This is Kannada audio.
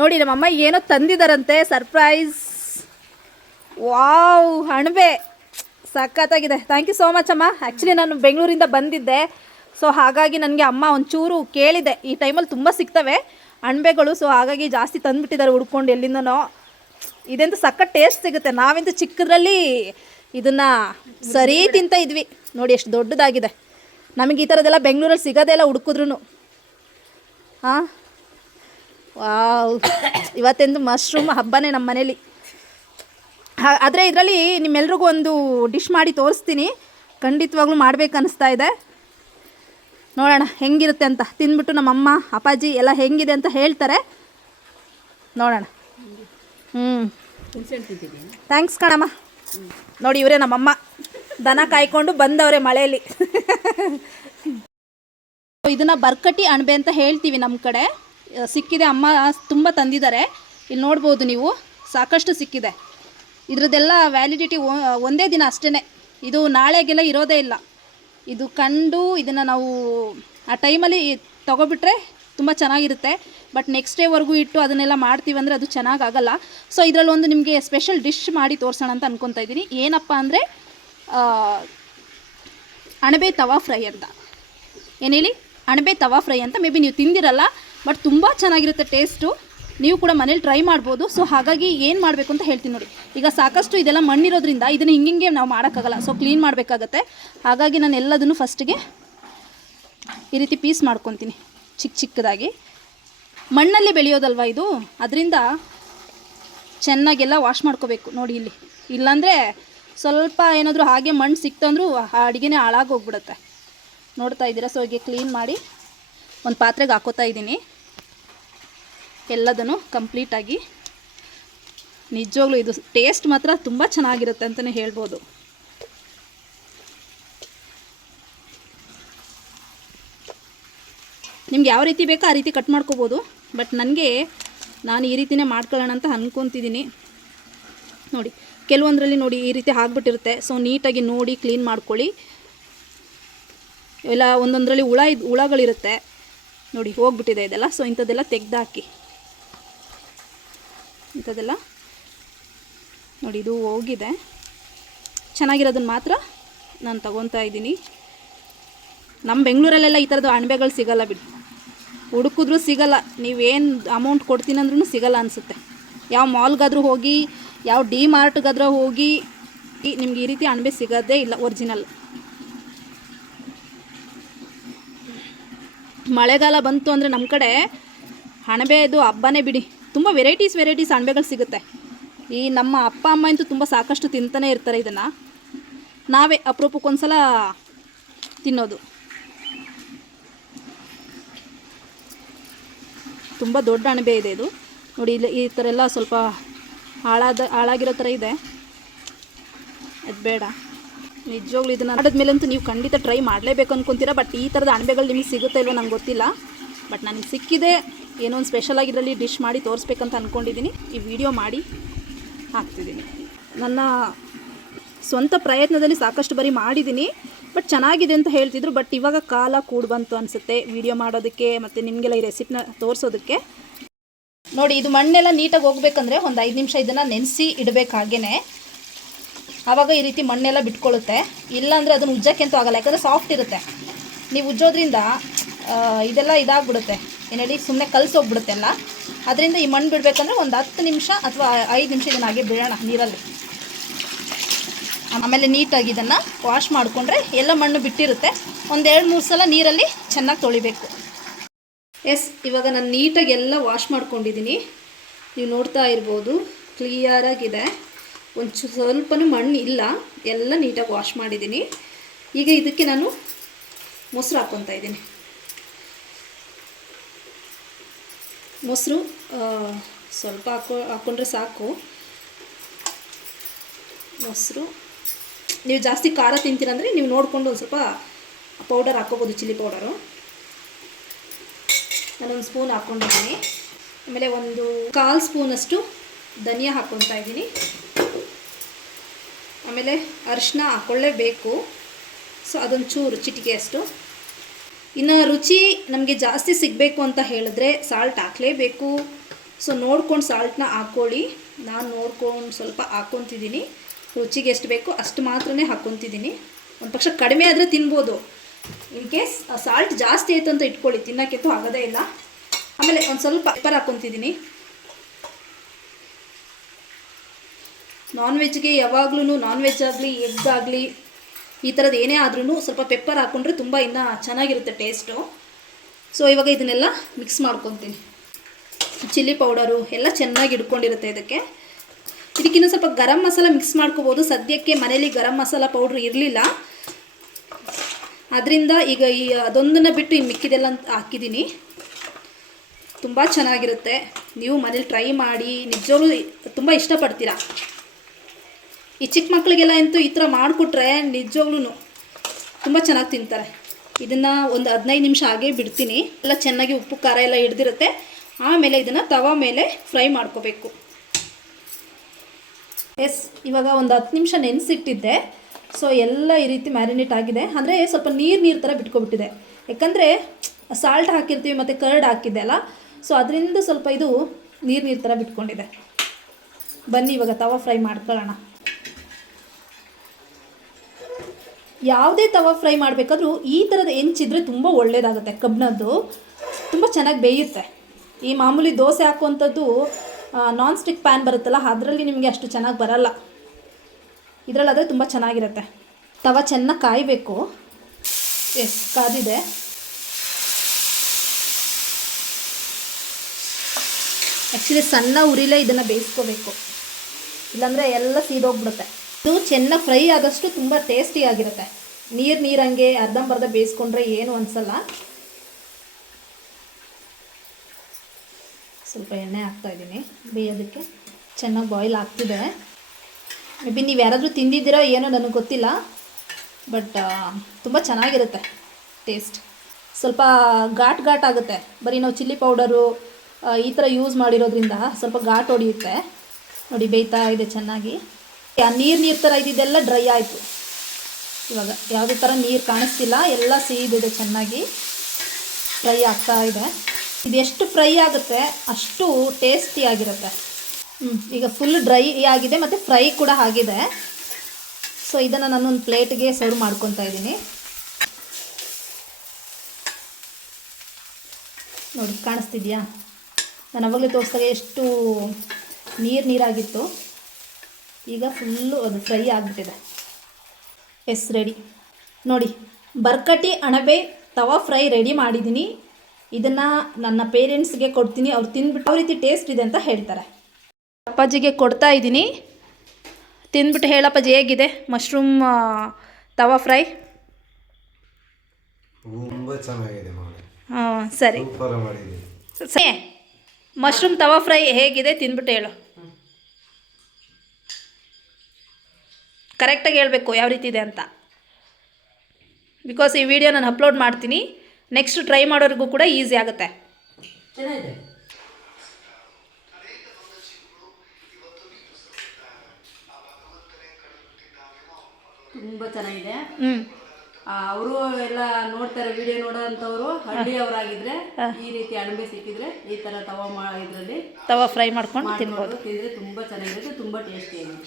ನೋಡಿ ನಮ್ಮಮ್ಮ ಏನೋ ತಂದಿದ್ದಾರಂತೆ ಸರ್ಪ್ರೈಸ್. ವಾವ್, ಅಣಬೆ ಸಖತ್ತಾಗಿದೆ. ಥ್ಯಾಂಕ್ ಯು ಸೋ ಮಚ್ ಅಮ್ಮ. ಆ್ಯಕ್ಚುಲಿ ನಾನು ಬೆಂಗಳೂರಿಂದ ಬಂದಿದ್ದೆ, ಸೊ ಹಾಗಾಗಿ ನನಗೆ ಅಮ್ಮ ಒಂಚೂರು ಕೇಳಿದೆ. ಈ ಟೈಮಲ್ಲಿ ತುಂಬ ಸಿಗ್ತವೆ ಅಣಬೆಗಳು, ಸೊ ಹಾಗಾಗಿ ಜಾಸ್ತಿ ತಂದುಬಿಟ್ಟಿದ್ದಾರೆ ಹುಡ್ಕೊಂಡು ಎಲ್ಲಿಂದನೋ. ಇದಂತೂ ಸಖತ್ ಟೇಸ್ಟ್ ಸಿಗುತ್ತೆ. ನಾವಂತೂ ಚಿಕ್ಕದ್ರಲ್ಲಿ ಇದನ್ನು ಸರಿ ತಿಂತ ಇದ್ವಿ. ನೋಡಿ ಎಷ್ಟು ದೊಡ್ಡದಾಗಿದೆ. ನಮಗೆ ಈ ಥರದ್ದೆಲ್ಲ ಬೆಂಗಳೂರಲ್ಲಿ ಸಿಗೋದೇ ಇಲ್ಲ ಹುಡುಕಿದ್ರು. ಹಾಂ, ವಾವ್, ಇವತ್ತೆಂದು ಮಶ್ರೂಮ್ ಹಬ್ಬನೇ ನಮ್ಮ ಮನೇಲಿ. ಆದರೆ ಇದರಲ್ಲಿ ನಿಮ್ಮೆಲ್ರಿಗೂ ಒಂದು ಡಿಶ್ ಮಾಡಿ ತೋರಿಸ್ತೀನಿ. ಖಂಡಿತವಾಗ್ಲೂ ಮಾಡಬೇಕನ್ನಿಸ್ತಾ ಇದೆ. ನೋಡೋಣ ಹೆಂಗಿರುತ್ತೆ ಅಂತ. ತಿಂದ್ಬಿಟ್ಟು ನಮ್ಮಮ್ಮ ಅಪ್ಪಾಜಿ ಎಲ್ಲ ಹೆಂಗಿದೆ ಅಂತ ಹೇಳ್ತಾರೆ. ನೋಡೋಣ. ಥ್ಯಾಂಕ್ಸ್ ಕಣಮ್ಮ. ನೋಡಿ ಇವರೇ ನಮ್ಮಮ್ಮ, ದನ ಕಾಯ್ಕೊಂಡು ಬಂದವರೇ ಮಳೆಯಲ್ಲಿ. ಇದನ್ನು ಬರ್ಕಟಿ ಅಣಬೆ ಅಂತ ಹೇಳ್ತೀವಿ ನಮ್ಮ ಕಡೆ. ಸಿಕ್ಕಿದೆ, ಅಮ್ಮ ತುಂಬ ತಂದಿದ್ದಾರೆ. ಇಲ್ಲಿ ನೋಡ್ಬೋದು ನೀವು, ಸಾಕಷ್ಟು ಸಿಕ್ಕಿದೆ. ಇದ್ರದ್ದೆಲ್ಲ ವ್ಯಾಲಿಡಿಟಿ ಒಂದೇ ದಿನ ಅಷ್ಟೇ. ಇದು ನಾಳೆಗೆಲ್ಲ ಇರೋದೇ ಇಲ್ಲ. ಇದು ಕಂಡು ಇದನ್ನು ನಾವು ಆ ಟೈಮಲ್ಲಿ ತೊಗೊಬಿಟ್ರೆ ತುಂಬ ಚೆನ್ನಾಗಿರುತ್ತೆ. ಬಟ್ ನೆಕ್ಸ್ಟ್ ಡೇವರೆಗೂ ಇಟ್ಟು ಅದನ್ನೆಲ್ಲ ಮಾಡ್ತೀವಿ ಅಂದರೆ ಅದು ಚೆನ್ನಾಗಾಗಲ್ಲ. ಸೊ ಇದರಲ್ಲಿ ಒಂದು ನಿಮಗೆ ಸ್ಪೆಷಲ್ ಡಿಶ್ ಮಾಡಿ ತೋರಿಸೋಣ ಅಂತ ಅಂದ್ಕೊತಾ ಇದ್ದೀನಿ. ಏನಪ್ಪ ಅಂದರೆ ಅಣಬೆ ತವಾ ಫ್ರೈ ಅಂತ. ಏನು ಹೇಳಿ, ಅಣಬೆ ತವಾ ಫ್ರೈ ಅಂತ. ಮೇ ಬಿ ನೀವು ತಿಂದಿರಲ್ಲ, ಬಟ್ ತುಂಬ ಚೆನ್ನಾಗಿರುತ್ತೆ ಟೇಸ್ಟು. ನೀವು ಕೂಡ ಮನೇಲಿ ಟ್ರೈ ಮಾಡ್ಬೋದು. ಸೊ ಹಾಗಾಗಿ ಏನು ಮಾಡಬೇಕು ಅಂತ ಹೇಳ್ತೀನಿ ನೋಡಿ. ಈಗ ಸಾಕಷ್ಟು ಇದೆಲ್ಲ ಮಣ್ಣಿರೋದ್ರಿಂದ ಇದನ್ನು ಹಿಂಗೆ ನಾವು ಮಾಡೋಕ್ಕಾಗಲ್ಲ. ಸೊ ಕ್ಲೀನ್ ಮಾಡಬೇಕಾಗತ್ತೆ. ಹಾಗಾಗಿ ನಾನು ಎಲ್ಲದನ್ನು ಫಸ್ಟಿಗೆ ಈ ರೀತಿ ಪೀಸ್ ಮಾಡ್ಕೊತೀನಿ ಚಿಕ್ಕ ಚಿಕ್ಕದಾಗಿ. ಮಣ್ಣಲ್ಲಿ ಬೆಳೆಯೋದಲ್ವ ಇದು, ಅದರಿಂದ ಚೆನ್ನಾಗೆಲ್ಲ ವಾಶ್ ಮಾಡ್ಕೋಬೇಕು. ನೋಡಿ ಇಲ್ಲಿ, ಇಲ್ಲಾಂದರೆ ಸ್ವಲ್ಪ ಏನಾದರೂ ಹಾಗೆ ಮಣ್ಣು ಸಿಕ್ತಂದ್ರೂ ಆ ಅಡುಗೆನೇ ಹಾಳಾಗೋಗ್ಬಿಡುತ್ತೆ. ನೋಡ್ತಾ ಇದ್ದೀರಾ. ಸೊ ಹೀಗೆ ಕ್ಲೀನ್ ಮಾಡಿ ಒಂದು ಪಾತ್ರೆಗೆ ಹಾಕೋತಾ ಇದ್ದೀನಿ ಎಲ್ಲದನ್ನು ಕಂಪ್ಲೀಟಾಗಿ. ನಿಜವಾಗ್ಲೂ ಇದು ಟೇಸ್ಟ್ ಮಾತ್ರ ತುಂಬ ಚೆನ್ನಾಗಿರುತ್ತೆ ಅಂತಲೇ ಹೇಳ್ಬೋದು. ನಿಮ್ಗೆ ಯಾವ ರೀತಿ ಬೇಕೋ ಆ ರೀತಿ ಕಟ್ ಮಾಡ್ಕೋಬೋದು. ಬಟ್ ನನಗೆ ನಾನು ಈ ರೀತಿಯೇ ಮಾಡ್ಕೊಳ್ಳೋಣ ಅಂತ ಅಂದ್ಕೊತಿದ್ದೀನಿ. ನೋಡಿ ಕೆಲವೊಂದರಲ್ಲಿ ನೋಡಿ ಈ ರೀತಿ ಆಗಿಬಿಟ್ಟಿರುತ್ತೆ. ಸೊ ನೀಟಾಗಿ ನೋಡಿ ಕ್ಲೀನ್ ಮಾಡ್ಕೊಳ್ಳಿ. ಎಲ್ಲ ಒಂದೊಂದರಲ್ಲಿ ಹುಳಗಳಿರುತ್ತೆ ನೋಡಿ, ಹೋಗ್ಬಿಟ್ಟಿದೆ ಇದೆಲ್ಲ. ಸೊ ಇಂಥದ್ದೆಲ್ಲ ತೆಗೆದಾಕಿ. ಇಂಥದ್ದೆಲ್ಲ ನೋಡಿ, ಇದು ಹೋಗಿದೆ. ಚೆನ್ನಾಗಿರೋದನ್ನು ಮಾತ್ರ ನಾನು ತಗೊತಾ ಇದ್ದೀನಿ. ನಮ್ಮ ಬೆಂಗಳೂರಲ್ಲೆಲ್ಲ ಈ ಥರದ್ದು ಅಣಬೆಗಳು ಸಿಗಲ್ಲ ಬಿಡಿ, ಹುಡುಕಿದ್ರೂ ಸಿಗಲ್ಲ. ನೀವೇನು ಅಮೌಂಟ್ ಕೊಡ್ತೀನಂದ್ರೂ ಸಿಗಲ್ಲ ಅನಿಸುತ್ತೆ. ಯಾವ ಮಾಲ್ಗಾದರೂ ಹೋಗಿ, ಯಾವ ಡಿ ಮಾರ್ಟ್ಗಾದ್ರೂ ಹೋಗಿ ನಿಮ್ಗೆ ಈ ರೀತಿ ಅಣಬೆ ಸಿಗೋದೇ ಇಲ್ಲ ಒರಿಜಿನಲ್. ಮಳೆಗಾಲ ಬಂತು ಅಂದರೆ ನಮ್ಮ ಕಡೆ ಅಣಬೆದು ಹಬ್ಬನೇ ಬಿಡಿ. ತುಂಬ ವೆರೈಟೀಸ್ ಅಣಬೆಗಳು ಸಿಗುತ್ತೆ. ಈ ನಮ್ಮ ಅಪ್ಪ ಅಮ್ಮ ಅಂತೂ ತುಂಬ ಸಾಕಷ್ಟು ತಿಂತಾನೆ ಇರ್ತಾರೆ. ಇದನ್ನು ನಾವೇ ಅಪರೂಪಕ್ಕೊಂದ್ಸಲ ತಿನ್ನೋದು. ತುಂಬ ದೊಡ್ಡ ಅಣಬೆ ಇದೆ ಇದು. ನೋಡಿ ಇಲ್ಲಿ ಈ ಥರ ಎಲ್ಲ ಸ್ವಲ್ಪ ಹಾಳಾಗಿರೋ ಥರ ಇದೆ. ಅದು ಬೇಡ. ನಿಜವಾಗ್ಲೂ ಇದನ್ನು ಮಾಡಿದ್ಮೇಲಂತೂ ನೀವು ಖಂಡಿತ ಟ್ರೈ ಮಾಡಲೇಬೇಕು ಅಂದ್ಕೊತೀರಾ. ಬಟ್ ಈ ಥರದ ಅಣಬೆಗಳು ನಿಮಗೆ ಸಿಗುತ್ತಾ ಇಲ್ವೋ ನಂಗೆ ಗೊತ್ತಿಲ್ಲ. ಬಟ್ ನನಗೆ ಸಿಕ್ಕಿದೆ. ಏನೋ ಒಂದು ಸ್ಪೆಷಲಾಗಿ ಇದರಲ್ಲಿ ಡಿಶ್ ಮಾಡಿ ತೋರಿಸ್ಬೇಕಂತ ಅಂದ್ಕೊಂಡಿದ್ದೀನಿ. ಈ ವಿಡಿಯೋ ಮಾಡಿ ಹಾಕ್ತಿದ್ದೀನಿ. ನನ್ನ ಸ್ವಂತ ಪ್ರಯತ್ನದಲ್ಲಿ ಸಾಕಷ್ಟು ಬಾರಿ ಮಾಡಿದ್ದೀನಿ, ಬಟ್ ಚೆನ್ನಾಗಿದೆ ಅಂತ ಹೇಳ್ತಿದ್ರು. ಬಟ್ ಇವಾಗ ಕಾಲ ಕೂಡಿ ಬಂತು ಅನಿಸುತ್ತೆ ವಿಡಿಯೋ ಮಾಡೋದಕ್ಕೆ ಮತ್ತು ನಿಮಗೆಲ್ಲ ಈ ರೆಸಿಪಿನ ತೋರಿಸೋದಕ್ಕೆ. ನೋಡಿ ಇದು ಮಣ್ಣೆಲ್ಲ ನೀಟಾಗಿ ಹೋಗ್ಬೇಕಂದ್ರೆ ಒಂದು 5 ನಿಮಿಷ ಇದನ್ನು ನೆನೆಸಿ ಇಡಬೇಕು ಹಾಗೇ. ಆವಾಗ ಈ ರೀತಿ ಮಣ್ಣೆಲ್ಲ ಬಿಟ್ಕೊಳ್ಳುತ್ತೆ. ಇಲ್ಲಾಂದರೆ ಅದನ್ನು ಉಜ್ಜೋಕ್ಕಂತೂ ಆಗಲ್ಲ, ಯಾಕಂದರೆ ಸಾಫ್ಟ್ ಇರುತ್ತೆ. ನೀವು ಉಜ್ಜೋದ್ರಿಂದ ಇದೆಲ್ಲ ಇದಾಗ್ಬಿಡುತ್ತೆ, ಏನು ಹೇಳಿ, ಸುಮ್ಮನೆ ಕಲಸೋಗ್ಬಿಡುತ್ತೆ ಎಲ್ಲ. ಅದರಿಂದ ಈ ಮಣ್ಣು ಬಿಡಬೇಕಂದ್ರೆ ಒಂದು 10 ನಿಮಿಷ ಅಥವಾ 5 ನಿಮಿಷ ಇದನ್ನು ಹಾಗೆ ಬಿಡೋಣ ನೀರಲ್ಲಿ. ಆಮೇಲೆ ನೀಟಾಗಿ ಇದನ್ನು ವಾಶ್ ಮಾಡಿಕೊಂಡ್ರೆ ಎಲ್ಲ ಮಣ್ಣು ಬಿಟ್ಟಿರುತ್ತೆ. ಒಂದು 2-3 ಸಲ ನೀರಲ್ಲಿ ಚೆನ್ನಾಗಿ ತೊಳಿಬೇಕು. ಎಸ್, ಇವಾಗ ನಾನು ನೀಟಾಗಿ ಎಲ್ಲ ವಾಶ್ ಮಾಡ್ಕೊಂಡಿದ್ದೀನಿ. ನೀವು ನೋಡ್ತಾ ಇರ್ಬೋದು, ಕ್ಲಿಯರಾಗಿದೆ. ಸ್ವಲ್ಪನೂ ಮಣ್ಣು ಇಲ್ಲ, ಎಲ್ಲ ನೀಟಾಗಿ ವಾಶ್ ಮಾಡಿದ್ದೀನಿ. ಈಗ ಇದಕ್ಕೆ ನಾನು ಮೊಸರು ಹಾಕ್ಕೊತಾ ಇದ್ದೀನಿ. ಮೊಸರು ಸ್ವಲ್ಪ ಹಾಕ್ಕೊಂಡ್ರೆ ಸಾಕು. ಮೊಸರು ನೀವು ಜಾಸ್ತಿ ಖಾರ ತಿಂತೀರಂದರೆ ನೀವು ನೋಡಿಕೊಂಡು ಒಂದು ಸ್ವಲ್ಪ ಪೌಡರ್ ಹಾಕ್ಕೋಬೋದು, ಚಿಲ್ಲಿ ಪೌಡರು. ನಾನೊಂದು ಸ್ಪೂನ್ ಹಾಕ್ಕೊಂಡಿದ್ದೀನಿ. ಆಮೇಲೆ ಒಂದು 1/4 ಸ್ಪೂನಷ್ಟು ಧನಿಯಾ ಹಾಕ್ಕೊತಾ ಇದ್ದೀನಿ. ಆಮೇಲೆ ಅರಿಶಿನ ಹಾಕ್ಕೊಳ್ಳೇಬೇಕು. ಸೊ ಅದೊಂದು ಚೂರು ಚಿಟಿಕೆಯಷ್ಟು. ಇನ್ನು ರುಚಿ ನಮಗೆ ಜಾಸ್ತಿ ಸಿಗಬೇಕು ಅಂತ ಹೇಳಿದ್ರೆ ಸಾಲ್ಟ್ ಹಾಕಲೇಬೇಕು. ಸೊ ನೋಡ್ಕೊಂಡು ಸಾಲ್ಟ್ನ ಹಾಕ್ಕೊಳ್ಳಿ. ನಾನು ನೋಡ್ಕೊಂಡು ಸ್ವಲ್ಪ ಹಾಕ್ಕೊತಿದ್ದೀನಿ. ರುಚಿಗೆ ಎಷ್ಟು ಬೇಕೋ ಅಷ್ಟು ಮಾತ್ರನೇ ಹಾಕ್ಕೊತಿದ್ದೀನಿ. ಒಂದು ಪಕ್ಷ ಕಡಿಮೆ ಆದರೆ ತಿನ್ಬೋದು. ಇನ್ ಕೇಸ್ ಸಾಲ್ಟ್ ಜಾಸ್ತಿ ಆಯಿತು ಅಂತ ಇಟ್ಕೊಳ್ಳಿ, ತಿನ್ನೋಕ್ಕಂತೂ ಆಗೋದೇ ಇಲ್ಲ. ಆಮೇಲೆ ಒಂದು ಸ್ವಲ್ಪ ಪೆಪ್ಪರ್ ಹಾಕ್ಕೊತಿದ್ದೀನಿ. ನಾನ್ ವೆಜ್ಗೆ ಯಾವಾಗ್ಲೂ, ನಾನ್ ವೆಜ್ ಆಗಲಿ ಎಗ್ ಆಗಲಿ ಈ ಥರದ್ದು ಏನೇ ಆದ್ರೂ ಸ್ವಲ್ಪ ಪೆಪ್ಪರ್ ಹಾಕ್ಕೊಂಡ್ರೆ ತುಂಬ ಇನ್ನೂ ಚೆನ್ನಾಗಿರುತ್ತೆ ಟೇಸ್ಟು. ಸೊ ಇವಾಗ ಇದನ್ನೆಲ್ಲ ಮಿಕ್ಸ್ ಮಾಡ್ಕೊತೀನಿ. ಚಿಲ್ಲಿ ಪೌಡರು ಎಲ್ಲ ಚೆನ್ನಾಗಿ ಹಿಡ್ಕೊಂಡಿರುತ್ತೆ ಇದಕ್ಕಿನ್ನೂ ಸ್ವಲ್ಪ ಗರಂ ಮಸಾಲ ಮಿಕ್ಸ್ ಮಾಡ್ಕೋಬೋದು. ಸದ್ಯಕ್ಕೆ ಮನೇಲಿ ಗರಂ ಮಸಾಲ ಪೌಡ್ರ್ ಇರಲಿಲ್ಲ, ಅದರಿಂದ ಈಗ ಅದೊಂದನ್ನು ಬಿಟ್ಟು ಇನ್ನು ಮಿಕ್ಕಿದೆಲ್ಲ ಹಾಕಿದ್ದೀನಿ. ತುಂಬ ಚೆನ್ನಾಗಿರುತ್ತೆ. ನೀವು ಮನೇಲಿ ಟ್ರೈ ಮಾಡಿ, ನಿಜವಾಗ್ಲೂ ತುಂಬ ಇಷ್ಟಪಡ್ತೀರಾ. ಈ ಚಿಕ್ಕ ಮಕ್ಕಳಿಗೆಲ್ಲ ಅಂತೂ ಈ ಥರ ಮಾಡಿಕೊಟ್ರೆ ನಿಜವಾಗ್ಲೂ ತುಂಬ ಚೆನ್ನಾಗಿ ತಿಂತಾರೆ. ಇದನ್ನು ಒಂದು 15 ನಿಮಿಷ ಹಾಗೇ ಬಿಡ್ತೀನಿ. ಎಲ್ಲ ಚೆನ್ನಾಗಿ ಉಪ್ಪು ಖಾರ ಎಲ್ಲ ಹಿಡ್ದಿರುತ್ತೆ. ಆಮೇಲೆ ಇದನ್ನು ತವಾ ಮೇಲೆ ಫ್ರೈ ಮಾಡ್ಕೋಬೇಕು. ಎಸ್, ಇವಾಗ ಒಂದು 10 ನಿಮಿಷ ನೆನೆಸಿಟ್ಟಿದ್ದೆ. ಸೊ ಎಲ್ಲ ಈ ರೀತಿ ಮ್ಯಾರಿನೇಟ್ ಆಗಿದೆ. ಅಂದರೆ ಸ್ವಲ್ಪ ನೀರು ಥರ ಬಿಟ್ಕೊಬಿಟ್ಟಿದೆ. ಯಾಕಂದರೆ ಸಾಲ್ಟ್ ಹಾಕಿರ್ತೀವಿ ಮತ್ತು ಕರ್ಡ್ ಹಾಕಿದ್ದೆ ಅಲ್ಲ, ಸೊ ಅದರಿಂದ ಸ್ವಲ್ಪ ಇದು ನೀರು ಥರ ಬಿಟ್ಕೊಂಡಿದೆ. ಬನ್ನಿ ಇವಾಗ ತವಾ ಫ್ರೈ ಮಾಡ್ಕೊಳ್ಳೋಣ. ಯಾವುದೇ ತವಾ ಫ್ರೈ ಮಾಡಬೇಕಾದ್ರೂ ಈ ಥರದ ಹೆಂಚಿದ್ರೆ ತುಂಬ ಒಳ್ಳೆಯದಾಗುತ್ತೆ. ಕಬ್ಬಿಣದ್ದು ತುಂಬ ಚೆನ್ನಾಗಿ ಬೇಯುತ್ತೆ. ಈ ಮಾಮೂಲಿ ದೋಸೆ ಹಾಕುವಂಥದ್ದು ನಾನ್ ಸ್ಟಿಕ್ ಪ್ಯಾನ್ ಬರುತ್ತಲ್ಲ, ಅದರಲ್ಲಿ ನಿಮಗೆ ಅಷ್ಟು ಚೆನ್ನಾಗಿ ಬರಲ್ಲ. ಇದರಲ್ಲಾದರೆ ತುಂಬ ಚೆನ್ನಾಗಿರುತ್ತೆ. ತವಾ ಚೆನ್ನಾಗಿ ಕಾಯಬೇಕು. ಎಸ್, ಕಾದಿದೆ. ಆ್ಯಕ್ಚುಲಿ ಸಣ್ಣ ಉರಿಲೇ ಇದನ್ನು ಬೇಯಿಸ್ಕೋಬೇಕು, ಇಲ್ಲಾಂದರೆ ಎಲ್ಲ ಸೀದೋಗ್ಬಿಡುತ್ತೆ. ಇದು ಚೆನ್ನಾಗಿ ಫ್ರೈ ಆದಷ್ಟು ತುಂಬ ಟೇಸ್ಟಿಯಾಗಿರುತ್ತೆ. ನೀರಂಗೆ ಅರ್ಧಂಬರ್ಧ ಬೇಯಿಸ್ಕೊಂಡ್ರೆ ಏನು ಅನಿಸಲ್ಲ. ಸ್ವಲ್ಪ ಎಣ್ಣೆ ಹಾಕ್ತಾಯಿದ್ದೀನಿ ಬೇಯೋದಕ್ಕೆ. ಚೆನ್ನಾಗಿ ಬಾಯ್ಲ್ ಆಗ್ತಿದೆ. ಮೇ ಬಿ ನೀವು ಯಾರಾದರೂ ತಿಂದಿದ್ದೀರೋ ಏನೋ ನನಗೆ ಗೊತ್ತಿಲ್ಲ, ಬಟ್ ತುಂಬ ಚೆನ್ನಾಗಿರುತ್ತೆ ಟೇಸ್ಟ್. ಸ್ವಲ್ಪ ಘಾಟ್ ಆಗುತ್ತೆ. ಬರೀ ನಾವು ಚಿಲ್ಲಿ ಪೌಡರು ಈ ಥರ ಯೂಸ್ ಮಾಡಿರೋದ್ರಿಂದ ಸ್ವಲ್ಪ ಘಾಟ್ ಹೊಡೆಯುತ್ತೆ. ನೋಡಿ ಬೇಯ್ತಾ ಇದೆ ಚೆನ್ನಾಗಿ. ನೀರು ಥರ ಇದ್ದಿದ್ದೆಲ್ಲ ಡ್ರೈ ಆಯಿತು. ಇವಾಗ ಯಾವುದೇ ಥರ ನೀರು ಕಾಣಿಸ್ತಿಲ್ಲ, ಎಲ್ಲ ಸೀದಿದೆ, ಚೆನ್ನಾಗಿ ಫ್ರೈ ಆಗ್ತಾ ಇದೆ. ಇದೆಷ್ಟು ಫ್ರೈ ಆಗುತ್ತೆ ಅಷ್ಟು ಟೇಸ್ಟಿಯಾಗಿರುತ್ತೆ. ಈಗ ಫುಲ್ ಡ್ರೈ ಆಗಿದೆ ಮತ್ತು ಫ್ರೈ ಕೂಡ ಆಗಿದೆ. ಸೊ ಇದನ್ನು ನಾನೊಂದು ಪ್ಲೇಟ್ಗೆ ಸರ್ವ್ ಮಾಡ್ಕೊತಾ ಇದ್ದೀನಿ. ನೋಡಿ ಕಾಣಿಸ್ತಿದೆಯಾ? ನಾನು ಅವಾಗಲೇ ತೋರಿಸಿದಾಗ ಎಷ್ಟು ನೀರಾಗಿತ್ತು, ಈಗ ಫುಲ್ಲು ಅದು ಫ್ರೈ ಆಗಿಬಿಟ್ಟಿದೆ. Yes, ready. ನೋಡಿ, ಬರ್ಕಟಿ ಅಣಬೆ ತವಾ ಫ್ರೈ ರೆಡಿ ಮಾಡಿದ್ದೀನಿ. ಇದನ್ನು ನನ್ನ ಪೇರೆಂಟ್ಸ್ಗೆ ಕೊಡ್ತೀನಿ. ಅವ್ರು ತಿಂದ್ಬಿಟ್ಟು ಯಾವ ರೀತಿ ಟೇಸ್ಟ್ ಇದೆ ಅಂತ ಹೇಳ್ತಾರೆ. ಅಪ್ಪಾಜಿಗೆ ಕೊಡ್ತಾ ಇದ್ದೀನಿ. ತಿಂದ್ಬಿಟ್ಟು ಹೇಳಪ್ಪಾಜಿ ಹೇಗಿದೆ ಮಶ್ರೂಮ್ ತವಾ ಫ್ರೈ? ತುಂಬ ಚೆನ್ನಾಗಿದೆ. ಹಾಂ, ಸರಿ. ಸರಿ, ಮಶ್ರೂಮ್ ತವಾ ಫ್ರೈ ಹೇಗಿದೆ ತಿಂದ್ಬಿಟ್ಟು ಹೇಳು. ಕರೆಕ್ಟಾಗಿ ಹೇಳಬೇಕು ಯಾವ ರೀತಿ ಇದೆ ಅಂತ. ಬಿಕಾಸ್ ಈ ವಿಡಿಯೋ ನಾನು ಅಪ್ಲೋಡ್ ಮಾಡ್ತೀನಿ. ನೆಕ್ಸ್ಟ್ ಟ್ರೈ ಮಾಡೋರಿಗೂ ಕೂಡ ಈಸಿ ಆಗುತ್ತೆ. ಚೆನ್ನಾಗಿದೆ, ತುಂಬ ಚೆನ್ನಾಗಿದೆ. ಅವರು ಎಲ್ಲ ನೋಡ್ತಾರೆ, ವಿಡಿಯೋ ನೋಡೋಂಥವ್ರು ಹಳ್ಳಿಯವರಾಗಿದ್ರೆ ಈ ರೀತಿ ಅಣಬೆ ಸಿಕ್ಕಿದ್ರೆ ಈ ಥರ ತವಾ ಇದರಲ್ಲಿ ತವಾ ಫ್ರೈ ಮಾಡ್ಕೊಂಡು ತಿನ್ಬೋದು. ತಿಂದರೆ ತುಂಬ ಚೆನ್ನಾಗಿರುತ್ತೆ, ತುಂಬ ಟೇಸ್ಟಿ ಆಗಿದೆ.